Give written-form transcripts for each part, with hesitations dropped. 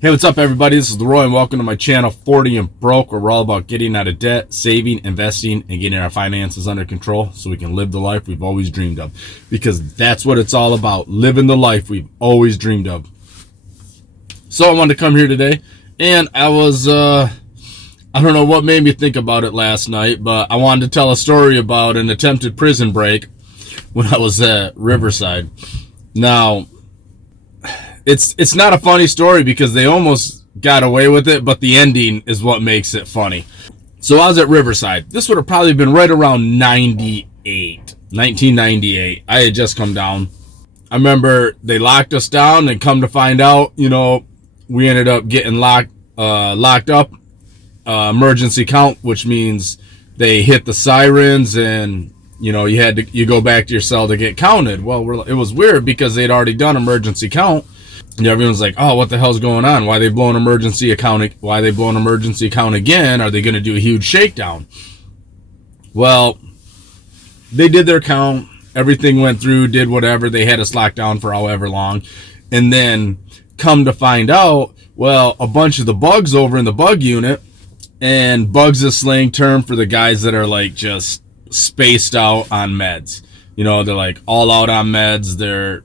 Hey, what's up, everybody? This is Leroy, and welcome to my channel, 40 and Broke, where we're all about getting out of debt, saving, investing, and getting our finances under control so we can live the life we've always dreamed of. Because that's what it's all about, living the life we've always dreamed of. So I wanted to come here today, and I don't know what made me think about it last night, but I wanted to tell a story about an attempted prison break when I was at Riverside. Now, it's not a funny story because they almost got away with it, but the ending is what makes it funny. So I was at Riverside. This would have probably been right around 1998. I had just come down. I remember they locked us down, and come to find out, we ended up getting locked up. Emergency count, which means they hit the sirens, and you go back to your cell to get counted. Well, it was weird because they'd already done emergency count. And everyone's like, "Oh, what the hell's going on? Why are they blowing emergency account? Why are they blowing emergency account again? Are they going to do a huge shakedown?" Well, they did their count. Everything went through, did whatever. They had us locked down for however long. And then come to find out, well, a bunch of the bugs over in the bug unit, and bugs is slang term for the guys that are like just spaced out on meds. They're like all out on meds.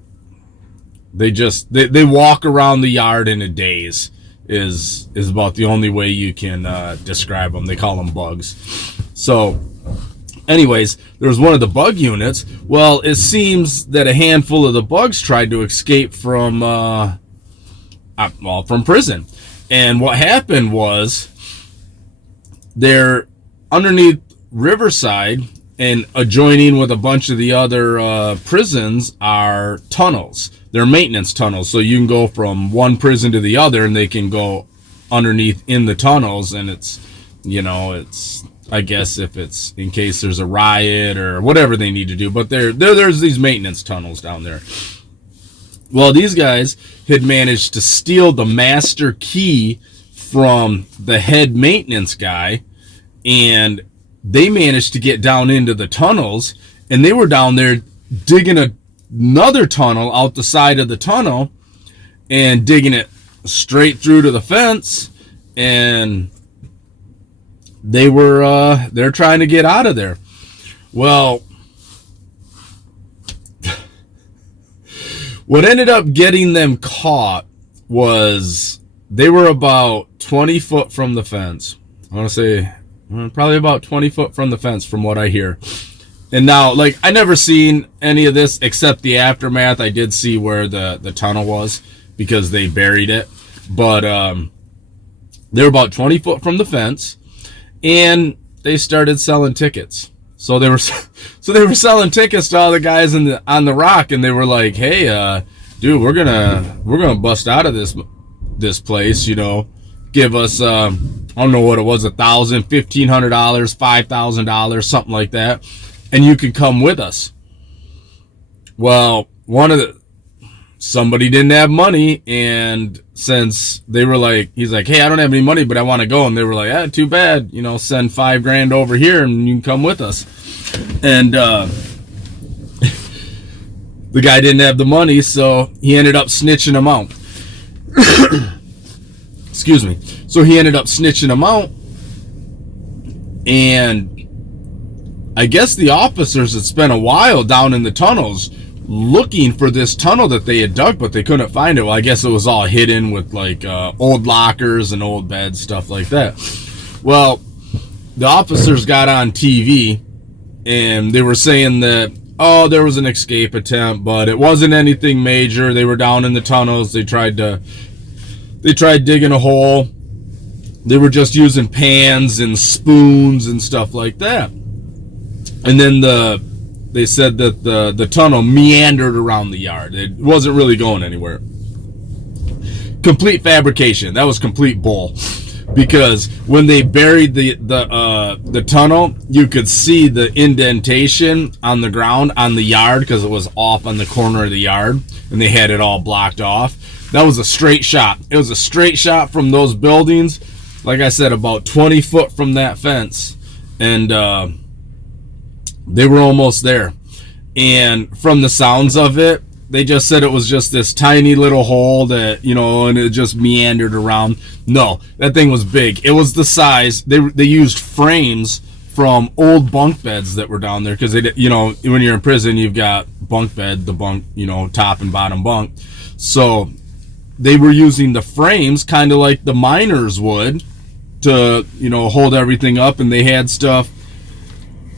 They walk around the yard in a daze is about the only way you can describe them. They call them bugs. So anyways, there was one of the bug units. Well, it seems that a handful of the bugs tried to escape from prison. And what happened was, they're underneath Riverside, and adjoining with a bunch of the other prisons are tunnels. They're maintenance tunnels, so you can go from one prison to the other, and they can go underneath in the tunnels. And it's I guess if it's in case there's a riot or whatever they need to do, but there's these maintenance tunnels down there. Well, these guys had managed to steal the master key from the head maintenance guy, and they managed to get down into the tunnels, and they were down there digging another tunnel out the side of the tunnel and digging it straight through to the fence, and they're trying to get out of there. Well, what ended up getting them caught was they were about 20 foot from the fence. I want to say probably about 20 foot from the fence from what I hear. And now, I never seen any of this except the aftermath. I did see where the tunnel was because they buried it. But they were about 20 foot from the fence, and they started selling tickets. So they were selling tickets to all the guys on the rock, and they were like, "Hey, dude, we're gonna bust out of this place, give us I don't know what it was, $1,000, $1,500, $5,000, something like that, and you can come with us." Well, somebody didn't have money, and since they were like, he's like, "Hey, I don't have any money, but I want to go," and they were like, "Too bad, send $5,000 over here and you can come with us." And the guy didn't have the money, so he ended up snitching him out. Excuse me. So he ended up snitching him out, and I guess the officers had spent a while down in the tunnels looking for this tunnel that they had dug, but they couldn't find it. Well, I guess it was all hidden with old lockers and old beds, stuff like that. Well, the officers got on TV, and they were saying that, there was an escape attempt, but it wasn't anything major. They were down in the tunnels. They tried digging a hole. They were just using pans and spoons and stuff like that. And then they said that the tunnel meandered around the yard. It wasn't really going anywhere. Complete fabrication. That was complete bull. Because when they buried the tunnel, you could see the indentation on the ground on the yard because it was off on the corner of the yard, and they had it all blocked off. That was a straight shot. It was a straight shot from those buildings, like I said, about 20 foot from that fence, and they were almost there. And from the sounds of it, they just said it was just this tiny little hole that, and it just meandered around. No, that thing was big. It was the size. They used frames from old bunk beds that were down there, because when you're in prison, you've got bunk bed, the bunk, top and bottom bunk. So they were using the frames kind of like the miners would to, hold everything up, and they had stuff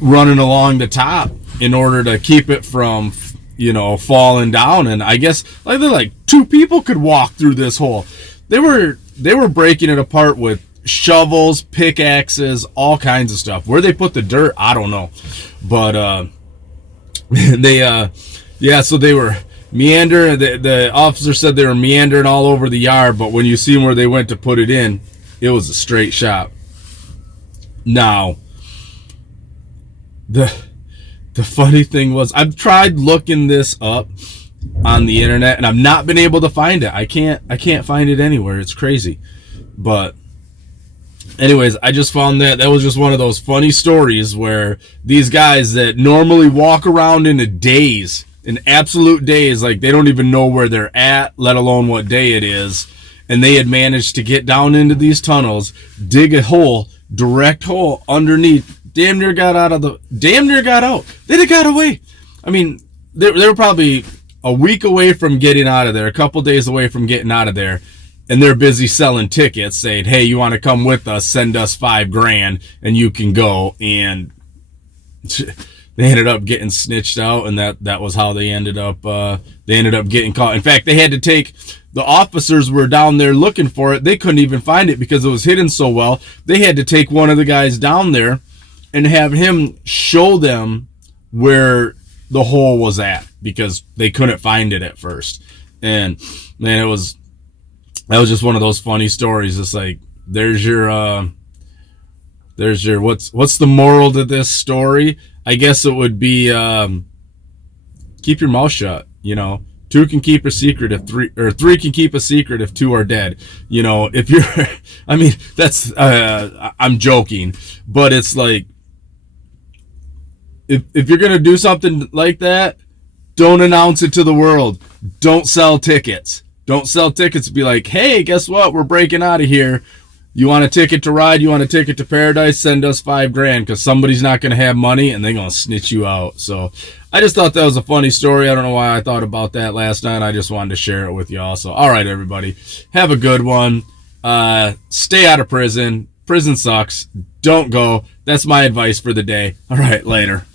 running along the top in order to keep it from, falling down. And I guess like 2 people could walk through this hole. They were breaking it apart with shovels, pickaxes, all kinds of stuff. Where they put the dirt, I don't know. But so they were meandering. The officer said they were meandering all over the yard, but when you see where they went to put it in, it was a straight shot. Now, the funny thing was, I've tried looking this up on the internet, and I've not been able to find it. I can't find it anywhere. It's crazy. But anyways, I just found that was just one of those funny stories where these guys that normally walk around in a daze, in absolute daze, like they don't even know where they're at, let alone what day it is, and they had managed to get down into these tunnels, dig a hole, direct hole underneath, damn near got out. They'd have got away. I mean, they were probably a week away from getting out of there, a couple days away from getting out of there, and they're busy selling tickets, saying, hey, you want to come with us, send us $5,000 and you can go. And they ended up getting snitched out, and that was how they ended up getting caught. In fact, the officers were down there looking for it. They couldn't even find it because it was hidden so well. They had to take one of the guys down there and have him show them where the hole was at, because they couldn't find it at first. And man, that was just one of those funny stories. It's like, there's your what's the moral to this story? I guess it would be keep your mouth shut. 2 can keep a secret if 3, or 3 can keep a secret if 2 are dead. If you're, I mean, that's I'm joking, but it's like, if you're gonna do something like that, don't announce it to the world. Don't sell tickets. Don't sell tickets. Be like, hey, guess what? We're breaking out of here. You want a ticket to ride? You want a ticket to paradise? Send us $5,000, because somebody's not going to have money and they're going to snitch you out. So I just thought that was a funny story. I don't know why I thought about that last night. I just wanted to share it with y'all. So, all right, everybody, have a good one. Stay out of prison. Prison sucks. Don't go. That's my advice for the day. All right, later.